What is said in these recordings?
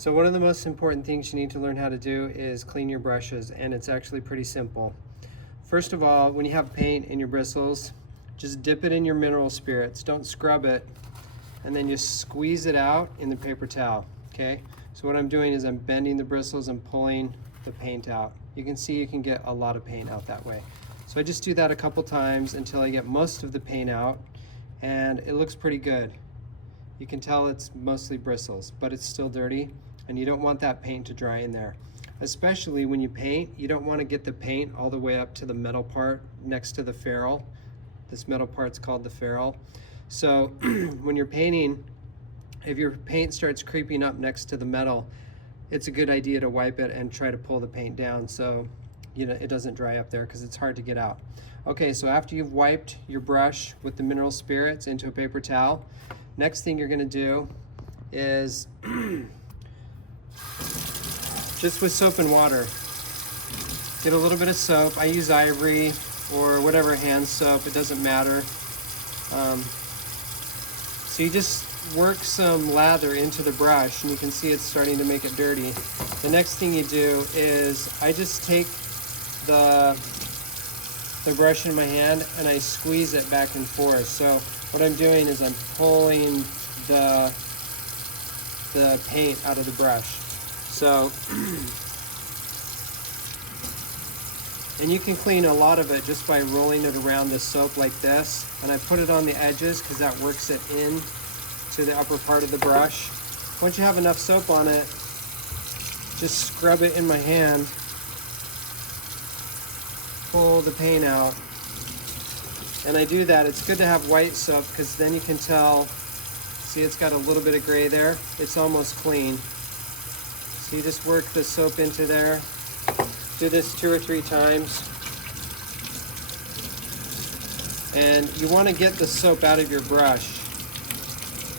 So one of the most important things you need to learn how to do is clean your brushes, and it's actually pretty simple. First of all, when you have paint in your bristles, just dip it in your mineral spirits. Don't scrub it, and then just squeeze it out in the paper towel, okay? So what I'm doing is I'm bending the bristles and pulling the paint out. You can see you can get a lot of paint out that way. So I just do that a couple times until I get most of the paint out, and it looks pretty good. You can tell it's mostly bristles, but it's still dirty, and you don't want that paint to dry in there. Especially when you paint, you don't want to get the paint all the way up to the metal part next to the ferrule. This metal part's called the ferrule. So when you're painting, if your paint starts creeping up next to the metal, it's a good idea to wipe it and try to pull the paint down so it doesn't dry up there, because it's hard to get out. Okay, so after you've wiped your brush with the mineral spirits into a paper towel, next thing you're going to do is just with soap and water, get a little bit of soap. I use Ivory or whatever hand soap, it doesn't matter. So you just work some lather into the brush, and you can see it's starting to make it dirty. The next thing you do is I just take the brush in my hand and I squeeze it back and forth. So what I'm doing is I'm pulling the paint out of the brush. So, and you can clean a lot of it just by rolling it around the soap like this. And I put it on the edges because that works it in to the upper part of the brush. Once you have enough soap on it, just scrub it in my hand, pull the paint out. And I do that, it's good to have white soap because then you can tell, see it's got a little bit of gray there, it's almost clean. So you just work the soap into there. Do this 2 or 3 times. And you want to get the soap out of your brush.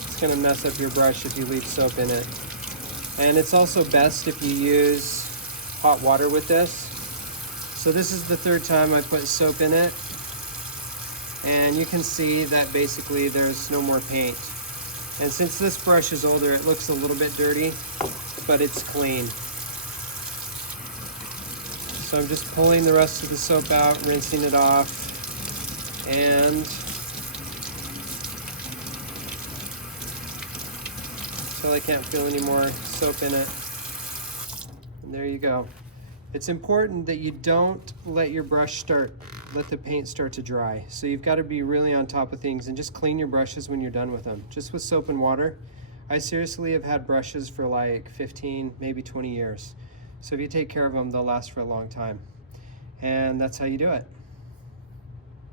It's going to mess up your brush if you leave soap in it. And it's also best if you use hot water with this. So this is the 3rd time I put soap in it. And you can see that basically there's no more paint. And since this brush is older, it looks a little bit dirty, but it's clean. So I'm just pulling the rest of the soap out, rinsing it off, and until I can't feel any more soap in it. And there you go. It's important that you don't let your brush let the paint start to dry. So you've got to be really on top of things and just clean your brushes when you're done with them. Just with soap and water. I seriously have had brushes for like 15, maybe 20 years. So if you take care of them, they'll last for a long time. And that's how you do it.